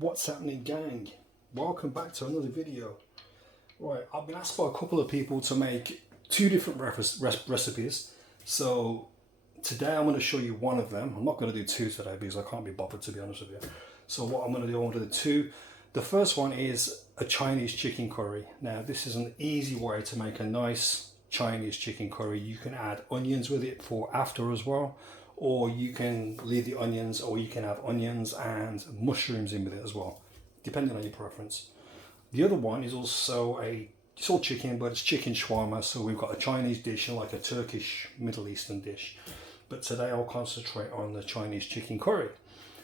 What's happening, gang? Welcome back to another video. Right, I've been asked by a couple of people to make two different recipes. So today I'm going to show you one of them. I'm not going to do two today because I can't be bothered, to be honest with you. So what I'm going to do, I'm going to do two. The first one is a Chinese chicken curry. Now this is an easy way to make a nice Chinese chicken curry. You can add onions with it for after as well, or you can leave the onions, or you can have onions and mushrooms in with it as well, depending on your preference. The other one is also it's all chicken, but it's chicken shawarma. So we've got a Chinese dish and like a Turkish Middle Eastern dish. But today I'll concentrate on the Chinese chicken curry.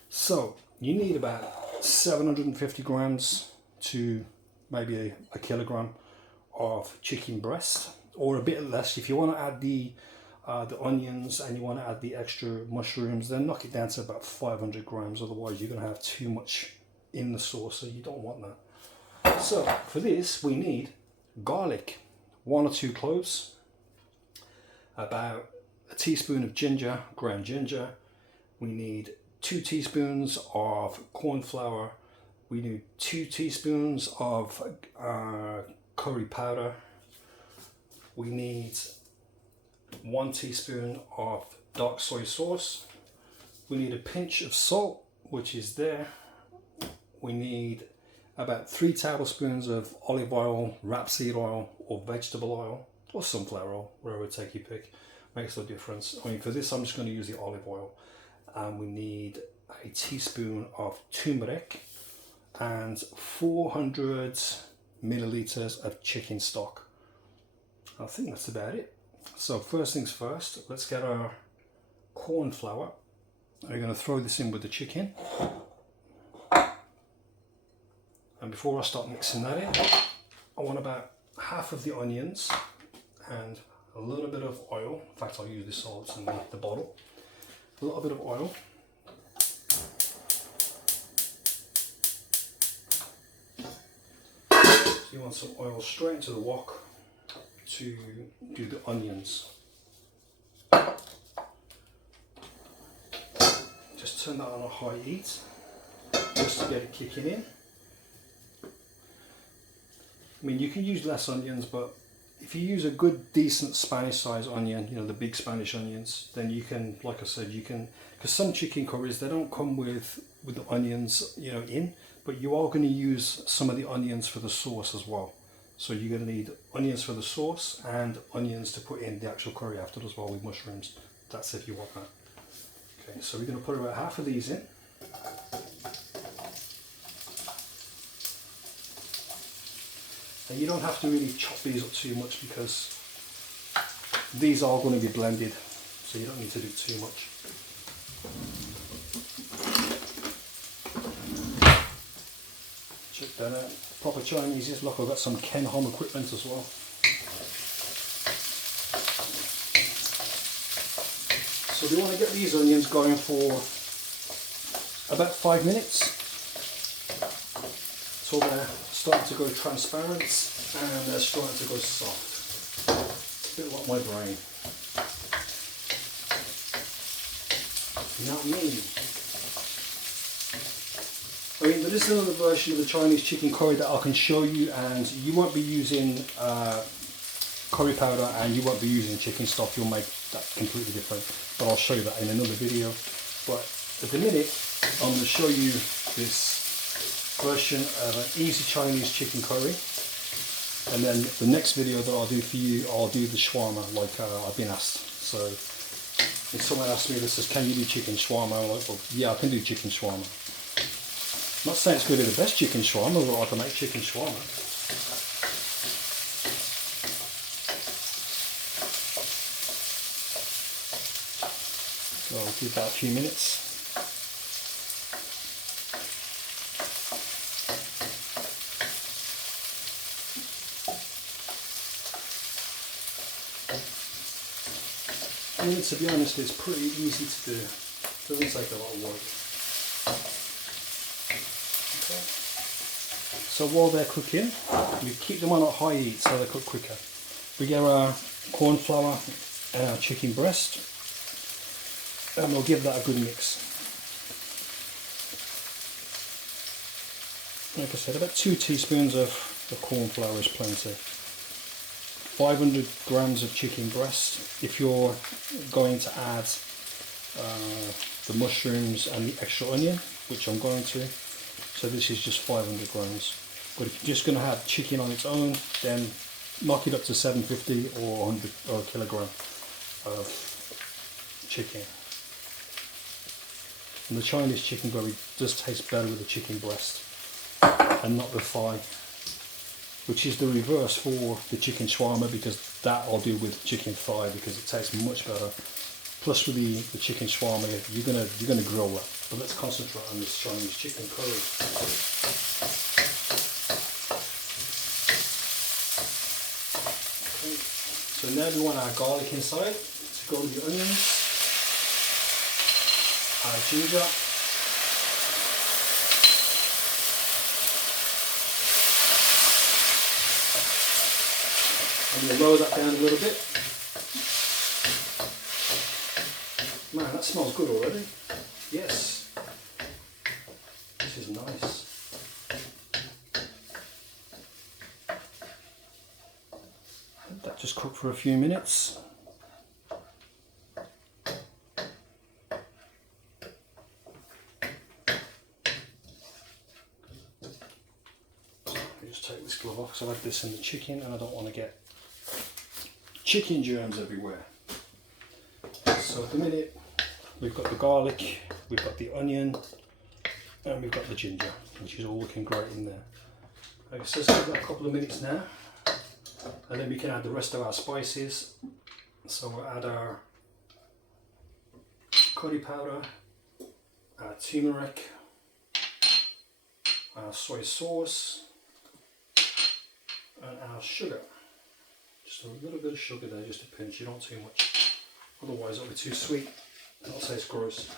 So you need about 750 grams to maybe a kilogram of chicken breast, or a bit less. If you want to add the onions and you want to add the extra mushrooms, then knock it down to about 500 grams. Otherwise you're going to have too much in the sauce, so you don't want that. So for this we need garlic, 1 or 2 cloves, about a teaspoon of ginger, ground ginger. We need 2 teaspoons of corn flour. We need 2 teaspoons of curry powder. We need 1 teaspoon of dark soy sauce. We need a pinch of salt, which is there. We need about 3 tablespoons of olive oil, rapeseed oil, or vegetable oil, or sunflower oil, wherever take your pick. Makes no difference. I mean, for this I'm just going to use the olive oil. And we need a teaspoon of turmeric and 400 milliliters of chicken stock. I think that's about it. So first things first, let's get our corn flour. We're going to throw this in with the chicken. And before I start mixing that in, I want about half of the onions and a little bit of oil. In fact, I'll use this so it's in the bottle. A little bit of oil. So you want some oil straight into the wok to do the onions. Just turn that on a high heat just to get it kicking in. I mean, you can use less onions, but if you use a good decent Spanish size onion, you know, the big Spanish onions, then you can, like I said, you can, because some chicken curries, they don't come with the onions, you know, in, but you are going to use some of the onions for the sauce as well. So you're going to need onions for the sauce and onions to put in the actual curry after as well, with mushrooms. That's if you want that. Okay, so we're going to put about half of these in. And you don't have to really chop these up too much because these are going to be blended, so you don't need to do too much. Check that out. Proper Chinese. Yes, look, I've got some Ken home equipment as well. So we want to get these onions going for about 5 minutes. So they're starting to go transparent and they're starting to go soft. A bit like my brain. You know what I mean? I mean, there is another version of the Chinese chicken curry that I can show you, and you won't be using curry powder and you won't be using chicken stock. You'll make that completely different, but I'll show you that in another video. But at the minute, I'm going to show you this version of an easy Chinese chicken curry, and then the next video that I'll do for you, I'll do the shawarma like I've been asked. So if someone asks me, this says, can you do chicken shawarma? I'm like, well, yeah, I can do chicken shawarma. I'm not saying it's going to be the best chicken shawarma, but I can make chicken shawarma. So I'll give that a few minutes. I mean, to be honest, it's pretty easy to do. It doesn't take a lot of work. Okay. So while they're cooking, we keep them on a high heat so they cook quicker. We get our corn flour and our chicken breast, and we'll give that a good mix. like I said, about 2 teaspoons of corn flour is plenty. 500 grams of chicken breast. If you're going to add the mushrooms and the extra onion, which I'm going to, so this is just 500 grams. But if you're just going to have chicken on its own, then knock it up to 750 or 100 or a kilogram of chicken. And the Chinese chicken curry does taste better with the chicken breast and not the thigh, which is the reverse for the chicken shawarma, because that I'll do with chicken thigh because it tastes much better. Plus with the chicken shawarma, you're gonna grill that. But let's concentrate on this Chinese chicken curry. Okay. So now we want our garlic inside. To go with the onions, our ginger, and we'll lower that down a little bit. Man, that smells good already. Yes. This is nice. Let that just cook for a few minutes. Just take this glove off because I've had this in the chicken and I don't want to get chicken germs everywhere. So at the minute we've got the garlic, we've got the onion, and we've got the ginger, which is all looking great in there. Okay, so let's give that a couple of minutes now, and then we can add the rest of our spices. So we'll add our curry powder, our turmeric, our soy sauce, and our sugar. Just a little bit of sugar there, just a pinch, you don't too much. Otherwise it'll be too sweet and it'll taste gross.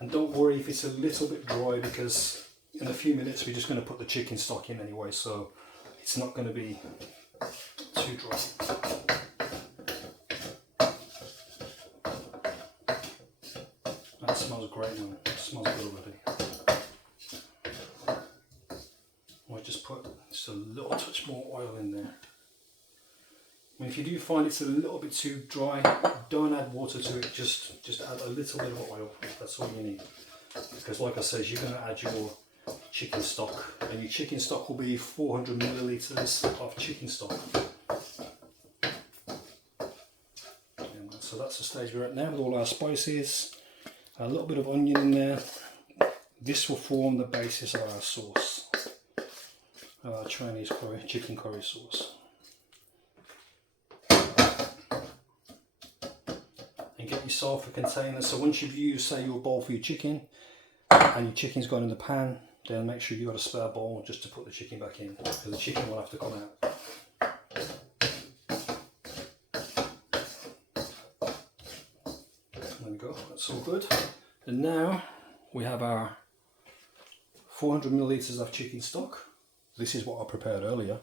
And don't worry if it's a little bit dry, because in a few minutes we're just going to put the chicken stock in anyway, so it's not going to be too dry. That smells great now, it smells good already. I just put just a little touch more oil in there. And if you do find it's a little bit too dry, don't add water to it, just add a little bit of oil, that's all you need. Because like I said, you're going to add your chicken stock, and your chicken stock will be 400 millilitres of chicken stock. And so that's the stage we're at now with all our spices, a little bit of onion in there. This will form the basis of our sauce, our Chinese curry, chicken curry sauce. And get yourself a container, so once you've used, say, your bowl for your chicken, and your chicken's gone in the pan, then make sure you've got a spare bowl just to put the chicken back in, because the chicken will have to come out. There we go, that's all good. And now we have our 400 millilitres of chicken stock. This is what I prepared earlier.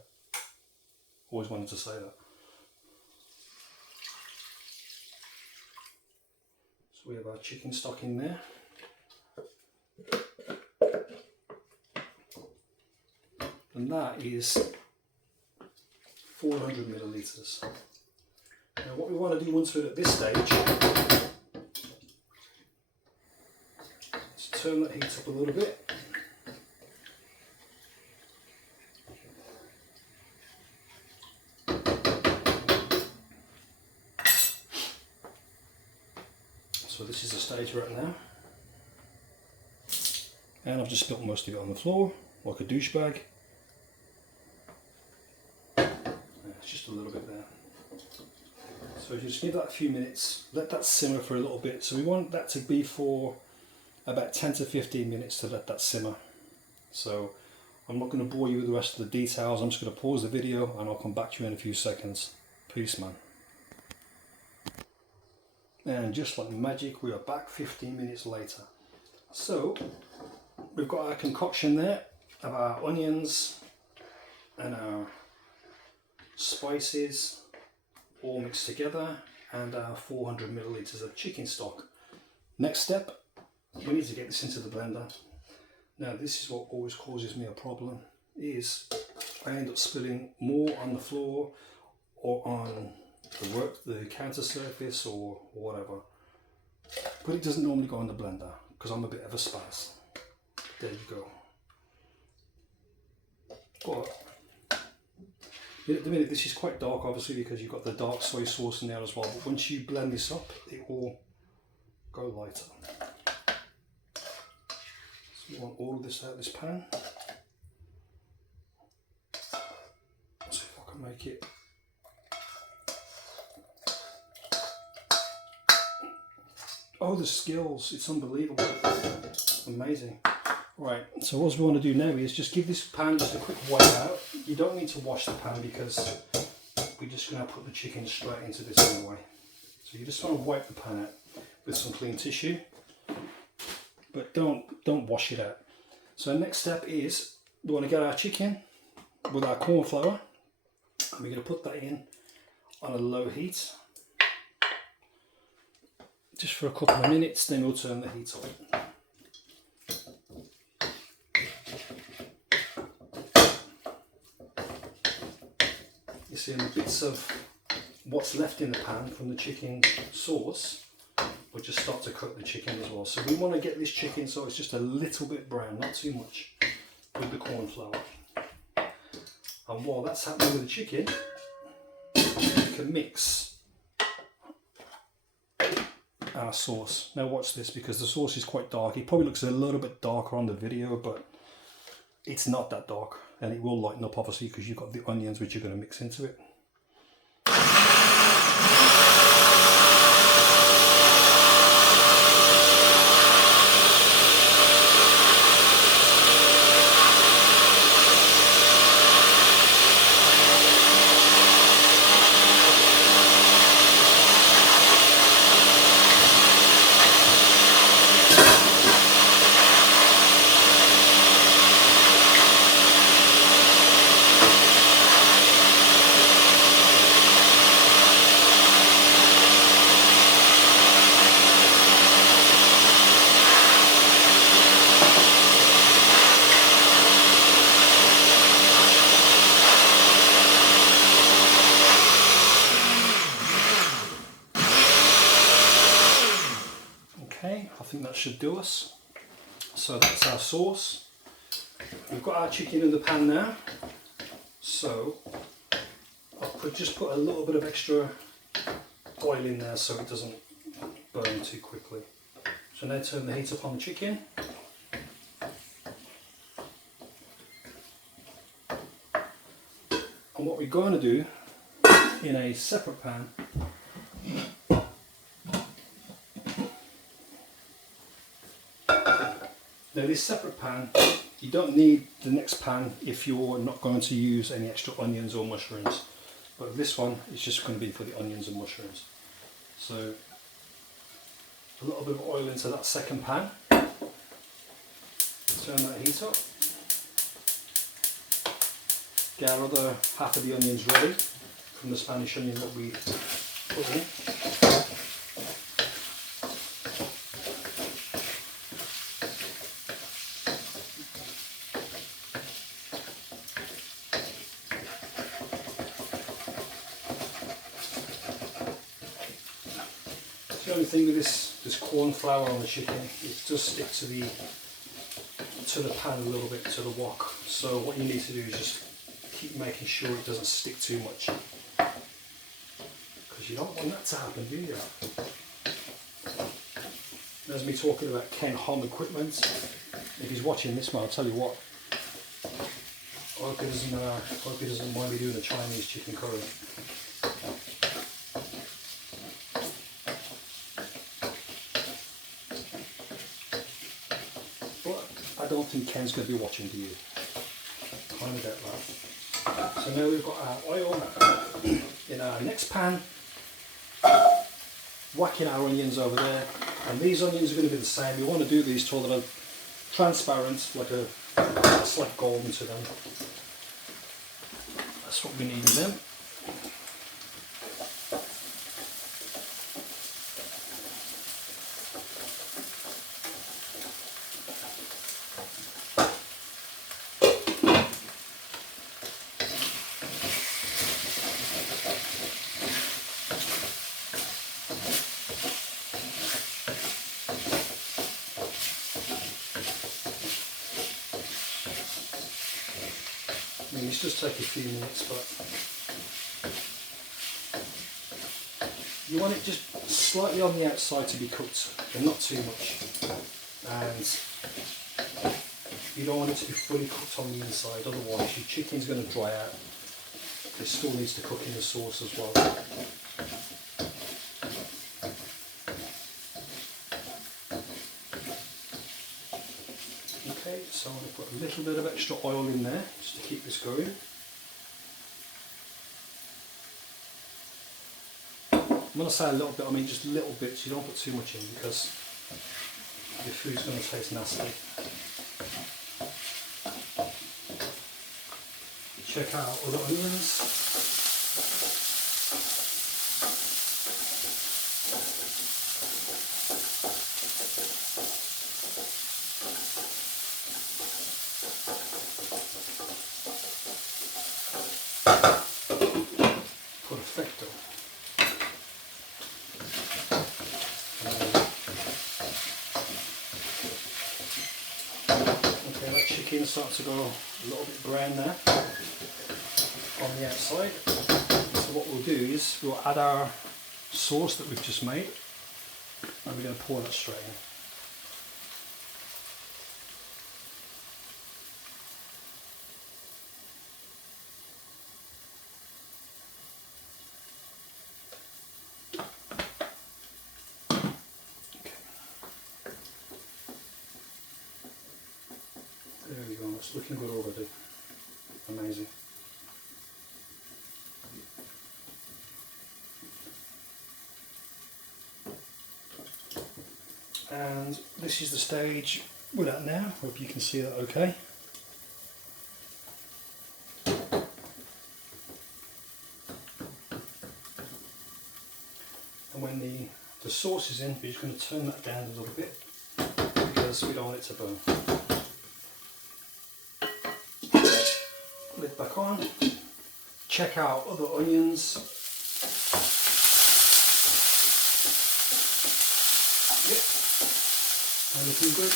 Always wanted to say that. So we have our chicken stock in there. And that is 400 millilitres. Now what we want to do once we're at this stage is turn that heat up a little bit. So this is the stage we're at now. And I've just spilt most of it on the floor, like a douchebag. Just a little bit there. So just give that a few minutes, let that simmer for a little bit. So we want that to be for about 10 to 15 minutes to let that simmer. So I'm not going to bore you with the rest of the details, I'm just going to pause the video and I'll come back to you in a few seconds. Peace, man. And just like magic, we are back 15 minutes later. So we've got our concoction there of our onions and our spices all mixed together, and our 400 milliliters of chicken stock. Next step, we need to get this into the blender. Now this is what always causes me a problem, is I end up spilling more on the floor or on the counter surface or whatever. But it doesn't normally go in the blender because I'm a bit of a spaz. There you go. But at the minute this is quite dark, obviously, because you've got the dark soy sauce in there as well. But once you blend this up, it will go lighter. So we want all of this out of this pan. Let's see if I can make it. Oh, the skills, it's unbelievable. Amazing. Right, so what we want to do now is just give this pan just a quick wipe out. You don't need to wash the pan because we're just going to put the chicken straight into this anyway. So you just want to wipe the pan out with some clean tissue, but don't wash it out. So next step is we want to get our chicken with our corn flour, and we're going to put that in on a low heat just for a couple of minutes, then we'll turn the heat on. You see the bits of what's left in the pan from the chicken sauce will just start to cook the chicken as well. So we want to get this chicken so it's just a little bit brown, not too much, with the corn flour. And while that's happening with the chicken, we can mix our sauce. Now watch this, because the sauce is quite dark. It probably looks a little bit darker on the video, but it's not that dark, and it will lighten up obviously because you've got the onions which you're going to mix into it. Okay, I think that should do us. So that's our sauce. We've got our chicken in the pan now. So I'll just put a little bit of extra oil in there so it doesn't burn too quickly. So now turn the heat up on the chicken. And what we're going to do in a separate pan, now this separate pan, you don't need the next pan if you're not going to use any extra onions or mushrooms, but this one is just going to be for the onions and mushrooms. So a little bit of oil into that second pan, turn that heat up, get our other half of the onions ready from the Spanish onion that we put in. The only thing with this corn flour on the chicken, it does stick to the pan a little bit, to the wok. So what you need to do is just keep making sure it doesn't stick too much, because you don't want that to happen, do you? There's me talking about Ken Hom equipment. If he's watching this one, I'll tell you what, I hope he doesn't mind me doing a Chinese chicken curry. I don't think Ken's going to be watching, do you? Kind of doubt that. So now we've got our oil in our next pan, whacking our onions over there, and these onions are going to be the same. We want to do these till they're transparent, like a slight golden to them. That's what we need in them. This does take a few minutes, but you want it just slightly on the outside to be cooked, and not too much. And you don't want it to be fully cooked on the inside, otherwise your chicken's going to dry out. It still needs to cook in the sauce as well. Okay, so I'm going to put a little bit of extra oil in there just to keep this going. When I say a little bit, I mean just little bits. You don't put too much in because your food's going to taste nasty. Check out other onions. Perfecto. Okay, that chicken's starting to go a little bit brown there on the outside. So what we'll do is we'll add our sauce that we've just made, and we're going to pour that straight in. There we go, it's looking good already. Amazing. And this is the stage we're at now. Hope you can see that okay. And when the sauce is in, we're just going to turn that down a little bit because we don't want it to burn. Lid back on. Check out other onions. Yep, they're looking good.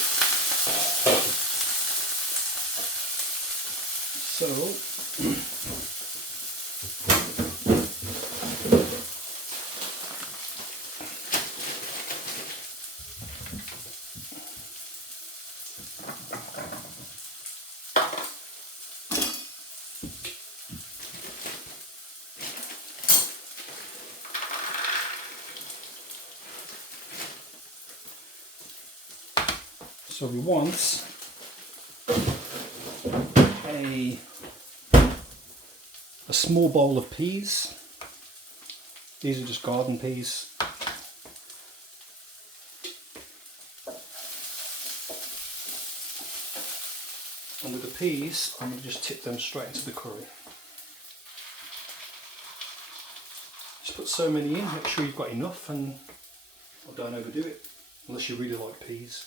So we want a small bowl of peas. These are just garden peas. And with the peas, I'm going to just tip them straight into the curry. Just put so many in, make sure you've got enough, and don't overdo it, unless you really like peas.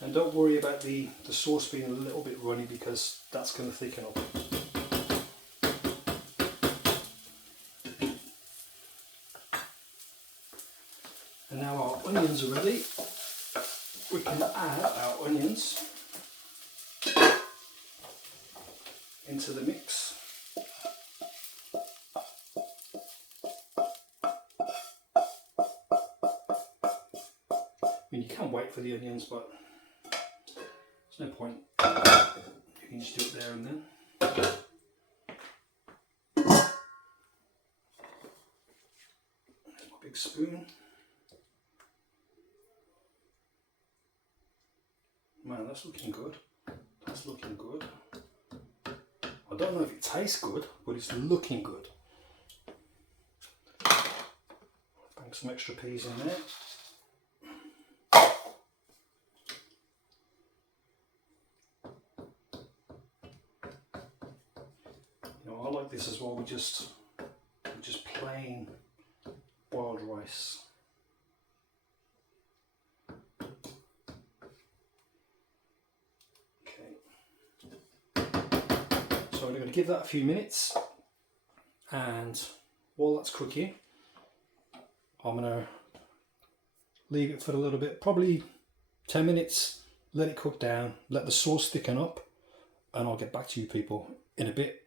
And don't worry about the sauce being a little bit runny, because that's going to thicken up. And now our onions are ready. We can add our onions into the mix. I mean, you can wait for the onions, but there's no point. You can just do it there and then. There's my big spoon. Man, that's looking good. That's looking good. I don't know if it tastes good, but it's looking good. Bang some extra peas in there. You know, I like this as well. We just plain boiled rice. So we're going to give that a few minutes, and while that's cooking, I'm going to leave it for a little bit, probably 10 minutes, let it cook down, let the sauce thicken up, and I'll get back to you people in a bit.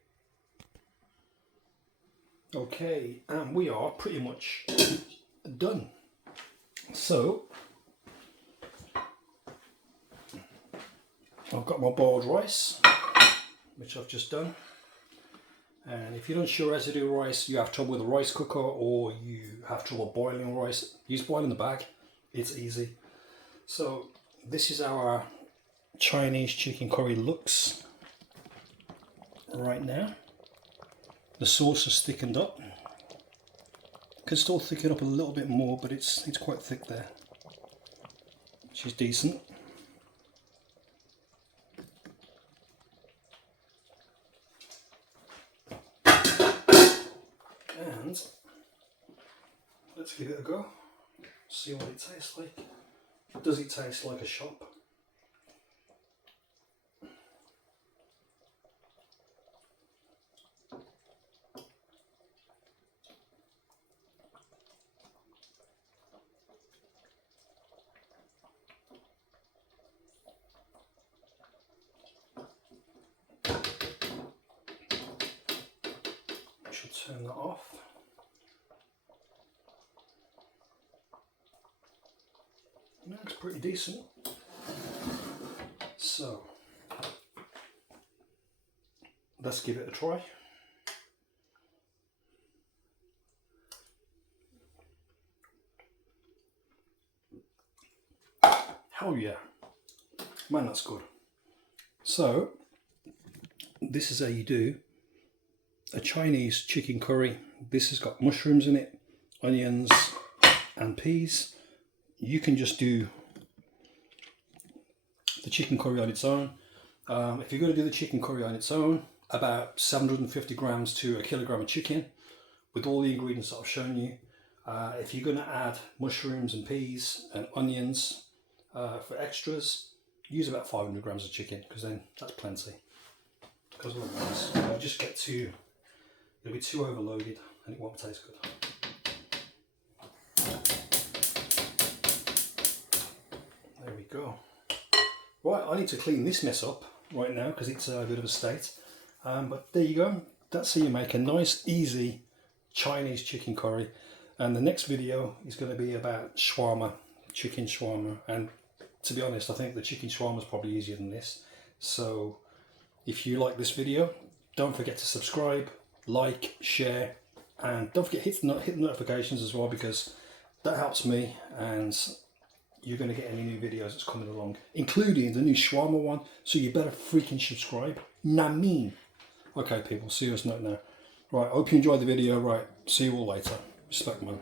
Okay, and we are pretty much done. So I've got my boiled rice, which I've just done. And if you're not sure how to do rice, you have trouble with a rice cooker, or you have trouble boiling rice, use boil in the bag. It's easy. So this is our Chinese chicken curry looks right now. The sauce is thickened up. Can still thicken up a little bit more, but it's quite thick there, which is decent. And let's give it a go, see what it tastes like. Does it taste like a shop? I should turn that off. Looks pretty decent. So let's give it a try. Hell yeah, man, that's good. So this is how you do a Chinese chicken curry. This has got mushrooms in it, onions and peas. You can just do the chicken curry on its own. If you're going to do the chicken curry on its own, about 750 grams to a kilogram of chicken with all the ingredients that I've shown you. If you're going to add mushrooms and peas and onions for extras, use about 500 grams of chicken, because then that's plenty. Because otherwise it'll just get too, it'll be too overloaded and it won't taste good. There we go. Right, I need to clean this mess up right now because it's a bit of a state. But there you go. That's how you make a nice, easy Chinese chicken curry. And the next video is going to be about shawarma, chicken shawarma. And to be honest, I think the chicken shawarma is probably easier than this. So if you like this video, don't forget to subscribe, like, share, and don't forget hit the notifications as well, because that helps me and you're going to get any new videos that's coming along, including the new shawarma one. So you better freaking subscribe. Namin. Okay people, serious note now. Right, I hope you enjoyed the video. Right, see you all later. Respect man.